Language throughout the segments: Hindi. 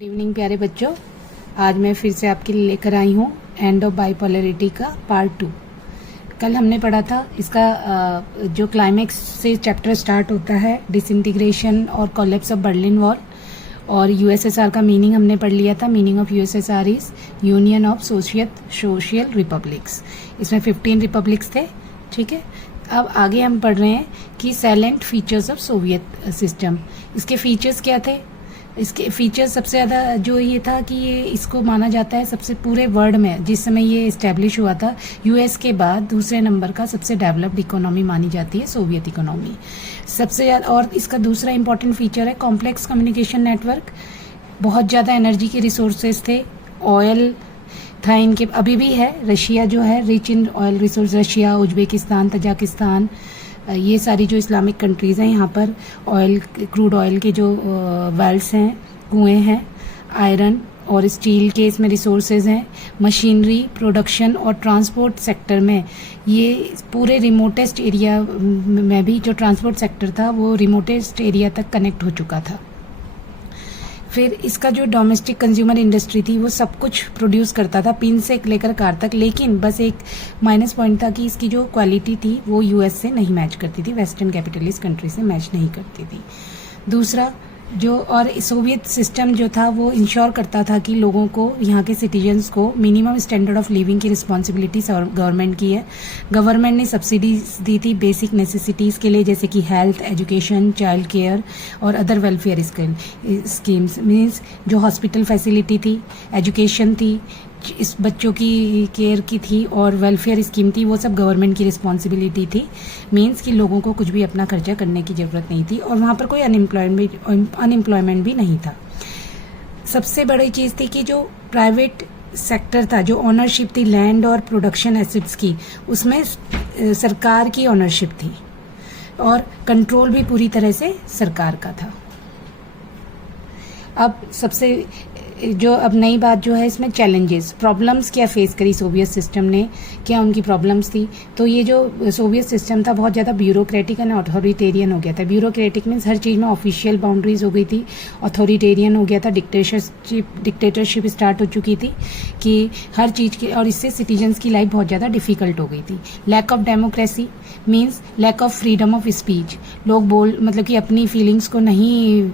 गुड इवनिंग प्यारे बच्चों। आज मैं फिर से आपके लिए लेकर आई हूँ एंड ऑफ बाइपोलरिटी का पार्ट 2। कल हमने पढ़ा था इसका जो क्लाइमेक्स से चैप्टर स्टार्ट होता है, डिसइंटीग्रेशन और कोलैप्स ऑफ बर्लिन वॉल, और यूएसएसआर का मीनिंग हमने पढ़ लिया था। Meaning of USSR is union of social republics. इसमें 15 रिपब्लिक्स थे, ठीक है। अब आगे हम पढ़ रहे हैं कि salient features of Soviet system. इसके फीचर्स क्या थे? इसके फीचर्स सबसे ज़्यादा जो ये था कि ये इसको माना जाता है सबसे पूरे वर्ल्ड में, जिस समय ये इस्टेब्लिश हुआ था, यूएस के बाद दूसरे नंबर का सबसे डेवलप्ड इकोनॉमी मानी जाती है सोवियत इकोनॉमी सबसे ज़्यादा। और इसका दूसरा इंपॉर्टेंट फीचर है कॉम्प्लेक्स कम्युनिकेशन नेटवर्क। बहुत ज़्यादा एनर्जी के रिसोर्सेज थे, ऑयल था इनके, अभी भी है। रशिया जो है rich in oil resource, Russia, Uzbekistan, Tajikistan, ये सारी जो इस्लामिक कंट्रीज़ हैं, यहाँ पर ऑयल, क्रूड ऑयल के जो वेल्स हैं, कुएँ हैं, आयरन और स्टील के इसमें रिसोर्सेज हैं। मशीनरी, प्रोडक्शन और ट्रांसपोर्ट सेक्टर में ये पूरे रिमोटेस्ट एरिया में भी जो ट्रांसपोर्ट सेक्टर था वो रिमोटेस्ट एरिया तक कनेक्ट हो चुका था। फिर इसका जो डोमेस्टिक कंज्यूमर इंडस्ट्री थी वो सब कुछ प्रोड्यूस करता था, पिन से लेकर कार तक, लेकिन बस एक माइनस पॉइंट था कि इसकी जो क्वालिटी थी वो यूएस से नहीं मैच करती थी, वेस्टर्न कैपिटलिस्ट कंट्री से मैच नहीं करती थी। दूसरा जो और सोवियत सिस्टम जो था वो इंश्योर करता था कि लोगों को, यहाँ के सिटीजन्स को मिनिमम स्टैंडर्ड ऑफ लिविंग की रिस्पॉन्सिबिलिटी गवर्नमेंट की है। गवर्नमेंट ने सब्सिडीज दी थी बेसिक नेसेसिटीज़ के लिए, जैसे कि हेल्थ, एजुकेशन, चाइल्ड केयर और अदर वेलफेयर स्कीम्स। मीन्स जो हॉस्पिटल फैसिलिटी थी, एजुकेशन थी, इस बच्चों की केयर की थी और वेलफेयर स्कीम थी, वो सब गवर्नमेंट की रिस्पॉन्सिबिलिटी थी। मीन्स कि लोगों को कुछ भी अपना खर्चा करने की ज़रूरत नहीं थी, और वहाँ पर कोई अनएम्प्लॉयमेंट भी नहीं था। सबसे बड़ी चीज़ थी कि जो प्राइवेट सेक्टर था, जो ऑनरशिप थी लैंड और प्रोडक्शन एसेट्स की, उसमें सरकार की ऑनरशिप थी और कंट्रोल भी पूरी तरह से सरकार का था। अब सबसे जो अब नई बात जो है इसमें चैलेंजेस, प्रॉब्लम्स क्या फेस करी सोवियत सिस्टम ने, क्या उनकी प्रॉब्लम्स थी। तो ये जो सोवियत सिस्टम था बहुत ज़्यादा ब्यूरोक्रेटिक एंड अथॉरिटेरियन हो गया था। ब्यूरोक्रेटिक मीन्स हर चीज़ में ऑफिशियल बाउंड्रीज हो गई थी, अथॉरिटेरियन हो गया था, डिक्टेटरशिप स्टार्ट हो चुकी थी कि हर चीज़ की, और इससे सिटीजन्स की लाइफ बहुत ज़्यादा डिफिकल्ट हो गई थी। Lack of democracy means lack of freedom of speech. लोग मतलब कि अपनी फीलिंग्स को नहीं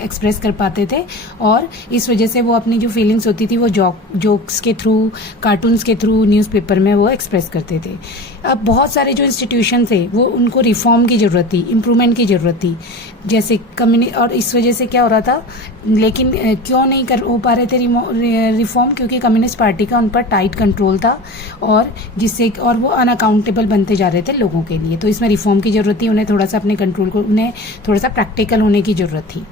एक्सप्रेस कर पाते थे, और इस वजह से वो अपनी जो फीलिंग्स होती थी वो जोक्स के थ्रू, कार्टून्स के थ्रू, न्यूज़पेपर में वो एक्सप्रेस करते थे। अब बहुत सारे जो इंस्टीट्यूशन थे वो उनको रिफॉर्म की ज़रूरत थी, इम्प्रूवमेंट की ज़रूरत थी, जैसे और इस वजह से क्या हो रहा था, लेकिन क्यों नहीं हो पा रहे थे रिफॉर्म? क्योंकि कम्युनिस्ट पार्टी का उन पर टाइट कंट्रोल था, और जिससे और वो अनअकाउंटेबल बनते जा रहे थे लोगों के लिए। तो इसमें रिफॉर्म की ज़रूरत थी, उन्हें थोड़ा सा अपने कंट्रोल को, उन्हें थोड़ा सा प्रैक्टिकल होने की ज़रूरत थी।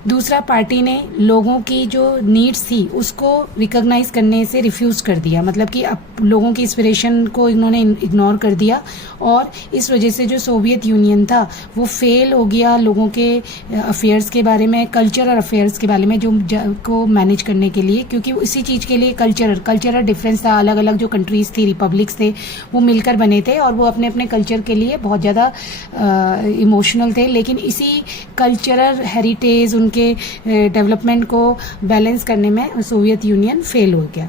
दूसरा, पार्टी ने लोगों की जो नीड्स थी उसको रिकॉग्नाइज करने से रिफ्यूज़ कर दिया, मतलब कि अब लोगों की इंस्पिरेशन को इन्होंने इग्नोर कर दिया, और इस वजह से जो सोवियत यूनियन था वो फेल हो गया लोगों के अफेयर्स के बारे में, कल्चरल अफेयर्स के बारे में जो को मैनेज करने के लिए, क्योंकि इसी चीज़ के लिए कल्चरल डिफरेंस था। अलग अलग जो कंट्रीज़ थी, रिपब्लिक्स थे, वो मिलकर बने थे और वो अपने अपने कल्चर के लिए बहुत ज़्यादा इमोशनल थे, लेकिन इसी कल्चरल हेरिटेज, उनके डेवलपमेंट को बैलेंस करने में सोवियत यूनियन फेल हो गया।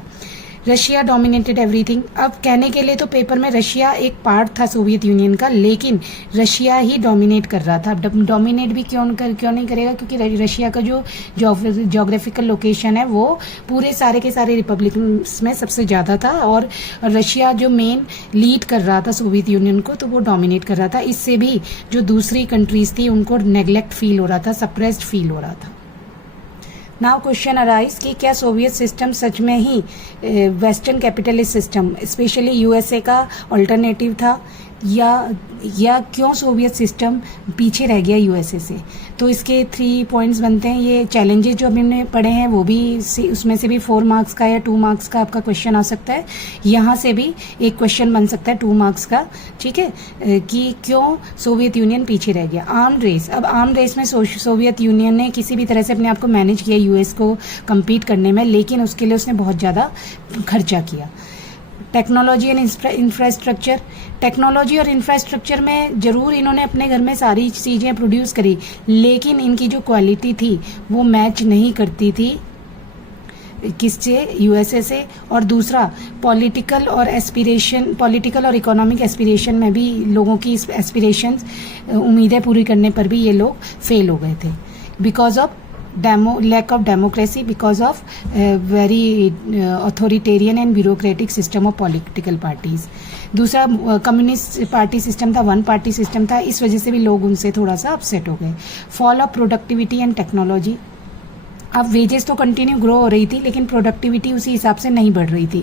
Russia dominated everything. अब कहने के लिए तो पेपर में रशिया एक पार्ट था सोवियत यूनियन का, लेकिन रशिया ही डोमिनेट कर रहा था। डोमिनेट भी क्यों नहीं करेगा? क्योंकि रशिया का जो जोग्राफिकल लोकेशन है वो पूरे सारे के सारे रिपब्लिक्स में सबसे ज़्यादा था, और रशिया जो मेन लीड कर रहा था सोवियत यूनियन को, तो वो डोमिनेट कर रहा था। इससे भी जो दूसरी कंट्रीज थी उनको नेग्लेक्ट फील हो रहा था, सप्रेस्ड फील हो रहा था। नाउ क्वेश्चन अराइज कि क्या सोवियत सिस्टम सच में ही western capitalist system, specially USA का अल्टरनेटिव था, या क्यों सोवियत सिस्टम पीछे रह गया यूएसए से? तो इसके 3 पॉइंट्स बनते हैं। ये चैलेंजेस जो अभी हमने पढ़े हैं वो भी, उसमें से भी 4 मार्क्स का या 2 मार्क्स का आपका क्वेश्चन आ सकता है। यहाँ से भी एक क्वेश्चन बन सकता है 2 मार्क्स का, ठीक है, कि क्यों सोवियत यूनियन पीछे रह गया। Arm race. अब आर्म रेस में सोवियत यूनियन ने किसी भी तरह से अपने आप को मैनेज किया यूएस को कम्पीट करने में, लेकिन उसके लिए उसने बहुत ज़्यादा खर्चा किया। टेक्नोलॉजी एंड इंफ्रास्ट्रक्चर, टेक्नोलॉजी और इंफ्रास्ट्रक्चर में ज़रूर इन्होंने अपने घर में सारी चीज़ें प्रोड्यूस करी, लेकिन इनकी जो क्वालिटी थी वो मैच नहीं करती थी किससे, यूएसए से। और दूसरा पॉलिटिकल और इकोनॉमिक एस्पिरेशन में भी लोगों की एस्पिरेशंस, उम्मीदें पूरी करने पर भी ये लोग फेल हो गए थे because of lack of democracy, because of very authoritarian and bureaucratic system of political parties। दूसरा कम्युनिस्ट पार्टी सिस्टम था, वन पार्टी सिस्टम था, इस वजह से भी लोग उनसे थोड़ा सा अपसेट हो गए। Fall of productivity and technology, अब वेजेस तो कंटिन्यू ग्रो हो रही थी लेकिन प्रोडक्टिविटी उसी हिसाब से नहीं बढ़ रही थी,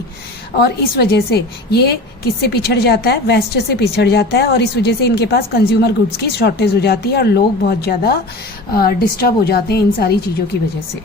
और इस वजह से ये किससे पिछड़ जाता है, वेस्ट से पिछड़ जाता है, और इस वजह से इनके पास कंज्यूमर गुड्स की शॉर्टेज हो जाती है और लोग बहुत ज़्यादा डिस्टर्ब हो जाते हैं इन सारी चीज़ों की वजह से।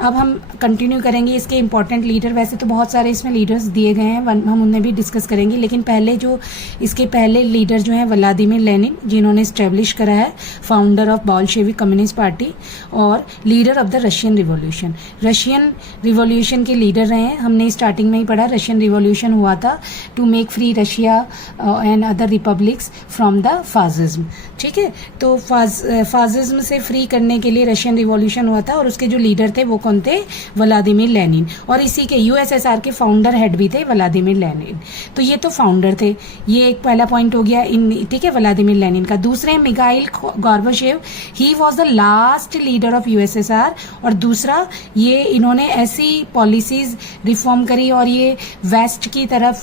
अब हम कंटिन्यू करेंगे इसके इंपॉर्टेंट लीडर। वैसे तो बहुत सारे इसमें लीडर्स दिए गए हैं, हम उन्हें भी डिस्कस करेंगे, लेकिन पहले जो इसके पहले लीडर जो हैं व्लादिमीर लेनिन, जिन्होंने स्टैब्लिश करा है, founder of Bolshevik Communist Party और leader of the Russian Revolution. Russian Revolution के लीडर रहे हैं, हमने स्टार्टिंग में ही पढ़ा। रशियन रिवॉल्यूशन हुआ था to make free Russia and other republics from the fascism, ठीक है। तो फासिज्म से फ्री करने के लिए रशियन रिवॉल्यूशन हुआ था, और उसके जो लीडर थे वो कौन थे, व्लादिमीर लेनिन, और इसी के यूएसएसआर के फाउंडर हेड भी थे व्लादिमीर लेनिन। तो ये तो फाउंडर थे, ये एक पहला पॉइंट हो गया इन, ठीक है, व्लादिमीर लेनिन का। दूसरे Mikhail Gorbachev, he was the last leader of USSR, और दूसरा ये इन्होंने ऐसी पॉलिसीज रिफॉर्म करी और ये वेस्ट की तरफ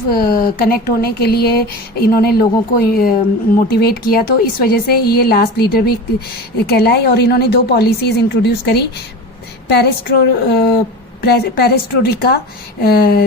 कनेक्ट होने के लिए इन्होंने लोगों को मोटिवेट किया, तो इस वजह से ये लास्ट लीडर भी कहलाए। और इन्होंने दो पॉलिसीज इंट्रोड्यूस करी, पेरेस्ट्रोइका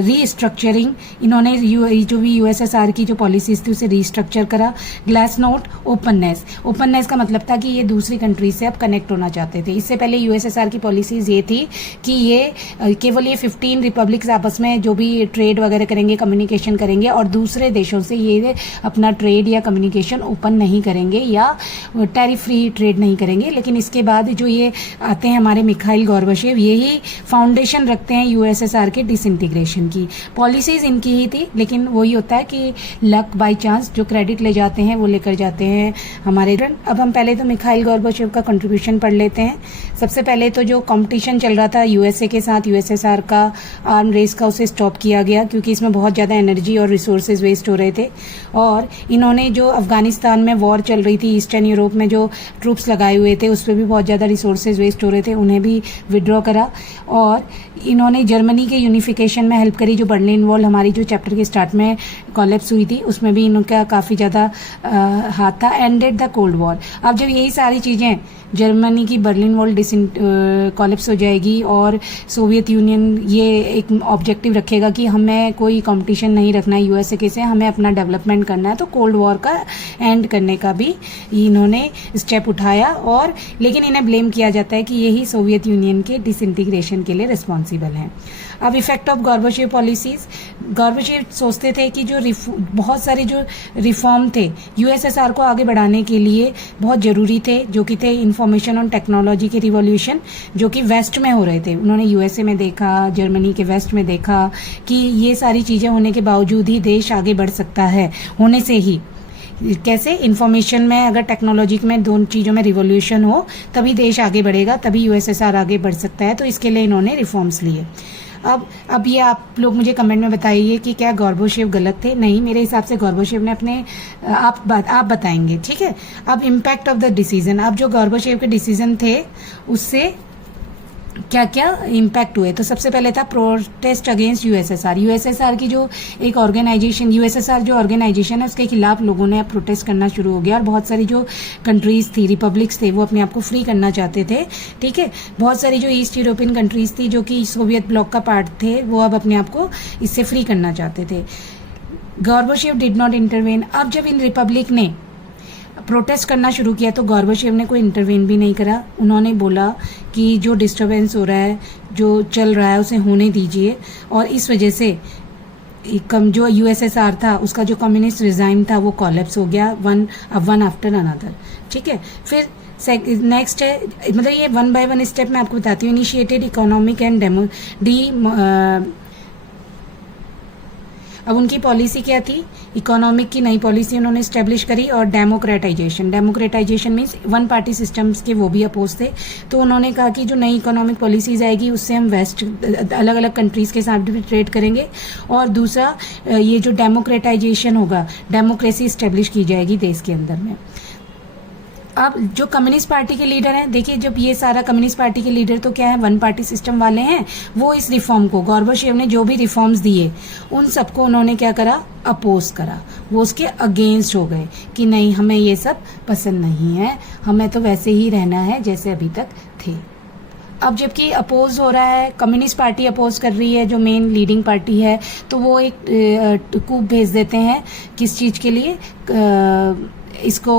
रीस्ट्रक्चरिंग, इन्होंने जो भी यूएसएसआर की जो पॉलिसीज थी उसे रीस्ट्रक्चर करा। ग्लासनोट ओपननेस का मतलब था कि ये दूसरी कंट्री से अब कनेक्ट होना चाहते थे। इससे पहले यूएसएसआर की पॉलिसीज ये थी कि ये केवल ये 15 रिपब्लिक्स आपस में जो भी ट्रेड वगैरह करेंगे, कम्युनिकेशन करेंगे, और दूसरे देशों से ये अपना ट्रेड या कम्युनिकेशन ओपन नहीं करेंगे या टैरिफ फ्री ट्रेड नहीं करेंगे। लेकिन इसके बाद जो ये आते हैं हमारे मिखाइल गोर्बाचेव, यही फाउंडेशन रखते हैं यूएसएसआर के डिसइंटीग्रेशन की। पॉलिसीज इनकी ही थी, लेकिन वही होता है कि लक बाय चांस, जो क्रेडिट ले जाते हैं वो लेकर जाते हैं हमारे। अब हम पहले तो मिखाइल गोर्बाचेव का कंट्रीब्यूशन पढ़ लेते हैं। सबसे पहले तो जो कंपटीशन चल रहा था यूएसए के साथ, यूएसएसआर का आर्म रेस का, उसे स्टॉप किया गया क्योंकि इसमें बहुत ज़्यादा एनर्जी और रिसोर्सेज वेस्ट हो रहे थे। और इन्होंने जो अफगानिस्तान में वॉर चल रही थी, ईस्टर्न यूरोप में जो ट्रूप्स लगाए हुए थे उस पर भी बहुत ज़्यादा रिसोर्सेज वेस्ट हो रहे थे, उन्हें भी विड्रॉ करा। और इन्होंने जर्मनी के यूनिफिकेशन में हेल्प करी, जो बर्लिन वॉल हमारी जो चैप्टर के स्टार्ट में कोलैप्स हुई थी उसमें भी इनका काफ़ी ज़्यादा हाथ था। Ended the cold war. अब जब यही सारी चीज़ें, जर्मनी की बर्लिन वॉल कोलैप्स हो जाएगी और सोवियत यूनियन ये एक ऑब्जेक्टिव रखेगा कि हमें कोई कंपटीशन नहीं रखना है यूएसए के से, हमें अपना डेवलपमेंट करना है, तो कोल्ड वॉर का एंड करने का भी इन्होंने स्टेप उठाया। और लेकिन इन्हें ब्लेम किया जाता है कि यही सोवियत यूनियन के डिसइंटीग्रेशन के लिए रिस्पॉन्सिबल हैं। अब effect of Gorbachev policies, Gorbachev सोचते थे कि जो बहुत सारे जो रिफॉर्म थे यूएसएसआर को आगे बढ़ाने के लिए बहुत ज़रूरी थे, जो कि थे इंफॉर्मेशन और टेक्नोलॉजी के रिवॉल्यूशन, जो कि वेस्ट में हो रहे थे। उन्होंने यूएसए में देखा, जर्मनी के वेस्ट में देखा कि ये सारी चीज़ें होने के बावजूद ही देश आगे बढ़ सकता है, होने से ही। कैसे? इंफॉर्मेशन में, अगर टेक्नोलॉजी में, दोनों चीज़ों में रिवॉल्यूशन हो तभी देश आगे बढ़ेगा, तभी यूएसएसआर आगे बढ़ सकता है। तो इसके लिए इन्होंने रिफॉर्म्स लिए। अब ये आप लोग मुझे कमेंट में बताइए कि क्या गोर्बाचेव गलत थे? नहीं, मेरे हिसाब से गोर्बाचेव ने अपने आप बताएंगे, ठीक है। अब इम्पैक्ट ऑफ द डिसीजन, अब जो गोर्बाचेव के डिसीजन थे उससे क्या क्या इम्पैक्ट हुए। तो सबसे पहले था प्रोटेस्ट अगेंस्ट यूएसएसआर। यूएसएसआर की जो एक ऑर्गेनाइजेशन, यूएसएसआर जो ऑर्गेनाइजेशन है उसके खिलाफ लोगों ने अब प्रोटेस्ट करना शुरू हो गया, और बहुत सारी जो कंट्रीज थी, रिपब्लिक्स थे, वो अपने आप को फ्री करना चाहते थे, ठीक है। बहुत सारी जो ईस्ट यूरोपियन कंट्रीज थी जो कि सोवियत ब्लॉक का पार्ट थे, वो अब अपने आप को इससे फ्री करना चाहते थे। Gorbachev did not intervene. अब जब इन रिपब्लिक ने प्रोटेस्ट करना शुरू किया तो गोर्बाचेव ने कोई इंटरवेन भी नहीं करा। उन्होंने बोला कि जो डिस्टर्बेंस हो रहा है, जो चल रहा है, उसे होने दीजिए। और इस वजह से जो यूएसएसआर था उसका जो कम्युनिस्ट रिजाइम था वो कोलैप्स हो गया, वन आफ्टर अनदर, ठीक है। फिर नेक्स्ट है, मतलब ये वन बाय वन स्टेप मैं आपको बताती हूँ। इनिशिएटेड इकोनॉमिक एंड अब उनकी पॉलिसी क्या थी, इकोनॉमिक की नई पॉलिसी उन्होंने स्टेब्लिश करी और democratisation means one party systems के वो भी अपोज थे। तो उन्होंने कहा कि जो नई इकोनॉमिक पॉलिसीज आएगी उससे हम वेस्ट अलग अलग कंट्रीज के साथ भी ट्रेड करेंगे, और दूसरा ये जो डेमोक्रेटाइजेशन होगा, डेमोक्रेसी स्टेब्लिश की जाएगी देश के अंदर में। अब जो कम्युनिस्ट पार्टी के लीडर हैं, देखिए जब ये सारा कम्युनिस्ट पार्टी के लीडर तो क्या है, वन पार्टी सिस्टम वाले हैं, वो इस रिफॉर्म को, गोर्बाचेव ने जो भी रिफॉर्म्स दिए उन सबको उन्होंने क्या करा, अपोज करा। वो उसके अगेंस्ट हो गए कि नहीं, हमें ये सब पसंद नहीं है, हमें तो वैसे ही रहना है जैसे अभी तक थे। अब जबकि अपोज हो रहा है, कम्युनिस्ट पार्टी अपोज कर रही है, जो मेन लीडिंग पार्टी है, तो वो एक कूप भेज देते हैं किस चीज़ के लिए, इसको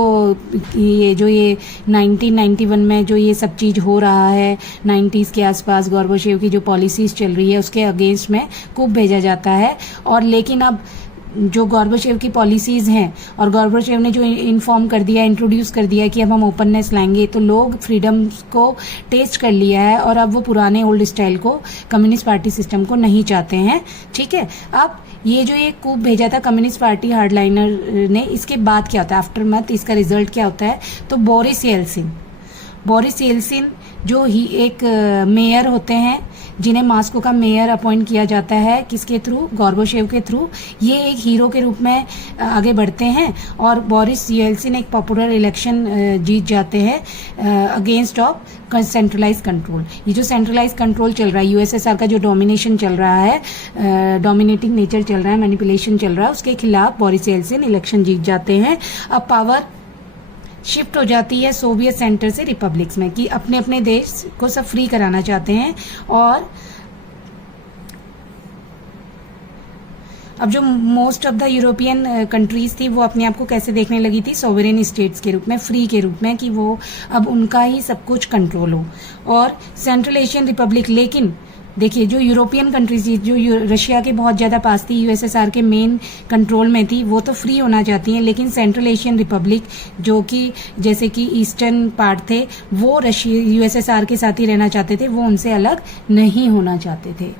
ये 1991 में जो ये सब चीज़ हो रहा है, 90s के आसपास गोर्बाचेव की जो पॉलिसीज़ चल रही है उसके अगेंस्ट में कूप भेजा जाता है। और लेकिन अब जो गोर्बाचेव की पॉलिसीज़ हैं और गोर्बाचेव ने जो इन्फॉर्म कर दिया, इंट्रोड्यूस कर दिया कि अब हम ओपननेस लाएंगे, तो लोग फ्रीडम को टेस्ट कर लिया है और अब वो पुराने ओल्ड स्टाइल को, कम्युनिस्ट पार्टी सिस्टम को नहीं चाहते हैं। ठीक है, अब ये जो ये कूप भेजा था कम्युनिस्ट पार्टी हार्डलाइनर ने, इसके बाद क्या होता है, आफ्टर मंथ इसका रिजल्ट क्या होता है, तो बोरिस येल्सिन जो ही एक मेयर होते हैं, जिन्हें मॉस्को का मेयर अपॉइंट किया जाता है, किसके थ्रू, गोर्बाचेव के थ्रू, ये एक हीरो के रूप में आगे बढ़ते हैं और बोरिस येल्सिन एक पॉपुलर इलेक्शन जीत जाते हैं अगेंस्ट ऑफ सेंट्रलाइज कंट्रोल। ये जो सेंट्रलाइज कंट्रोल चल रहा है, यूएसएसआर का जो डोमिनेशन चल रहा है, डोमिनेटिंग नेचर चल रहा है, मैनिपुलेशन चल रहा है, उसके खिलाफ बोरिस येल्सिन इलेक्शन जीत जाते हैं। अब पावर शिफ्ट हो जाती है सोवियत सेंटर से रिपब्लिक्स में, कि अपने अपने देश को सब फ्री कराना चाहते हैं। और अब जो most of the European countries थी वो अपने आप को कैसे देखने लगी थी, सोवरेन स्टेट्स के रूप में, फ्री के रूप में, कि वो अब उनका ही सब कुछ कंट्रोल हो। और सेंट्रल एशियन रिपब्लिक, लेकिन देखिए जो यूरोपियन कंट्रीज थी, जो रशिया के बहुत ज़्यादा पास थी, यूएसएसआर के मेन कंट्रोल में थी, वो तो फ्री होना चाहती हैं, लेकिन सेंट्रल एशियन रिपब्लिक जो कि जैसे कि ईस्टर्न पार्ट थे, वो रशिया यूएसएसआर के साथ ही रहना चाहते थे, वो उनसे अलग नहीं होना चाहते थे।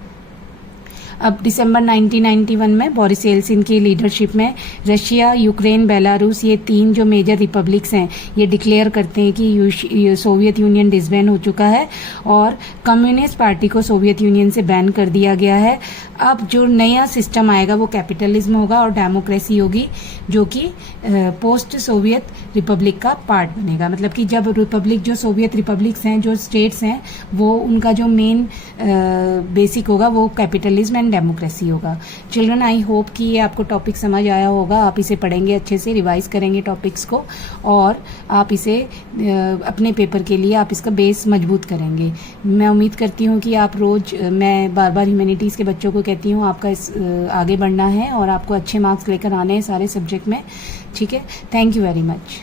अब दिसंबर 1991 में बोरिस येल्सिन की लीडरशिप में रशिया, यूक्रेन, बेलारूस, ये 3 जो मेजर रिपब्लिक्स हैं, ये डिक्लेयर करते हैं कि सोवियत यूनियन डिसबैन हो चुका है और कम्युनिस्ट पार्टी को सोवियत यूनियन से बैन कर दिया गया है। अब जो नया सिस्टम आएगा वो कैपिटलिज्म होगा और डेमोक्रेसी होगी, जो कि पोस्ट सोवियत रिपब्लिक का पार्ट बनेगा। मतलब कि जब रिपब्लिक, जो सोवियत रिपब्लिक्स हैं, जो स्टेट्स हैं, वो उनका जो मेन बेसिक होगा वो कैपिटलिज्म एंड डेमोक्रेसी होगा। चिल्ड्रन, आई होप कि ये आपको टॉपिक समझ आया होगा। आप इसे पढ़ेंगे अच्छे से, रिवाइज करेंगे टॉपिक्स को और आप इसे अपने पेपर के लिए आप इसका बेस मजबूत करेंगे। मैं उम्मीद करती हूँ कि आप रोज़, मैं बार बार ह्यूमैनिटीज़ के बच्चों को कहती हूँ, आपका आगे बढ़ना है और आपको अच्छे मार्क्स लेकर आने हैं सारे सब्जेक्ट में। ठीक है, थैंक यू वेरी मच।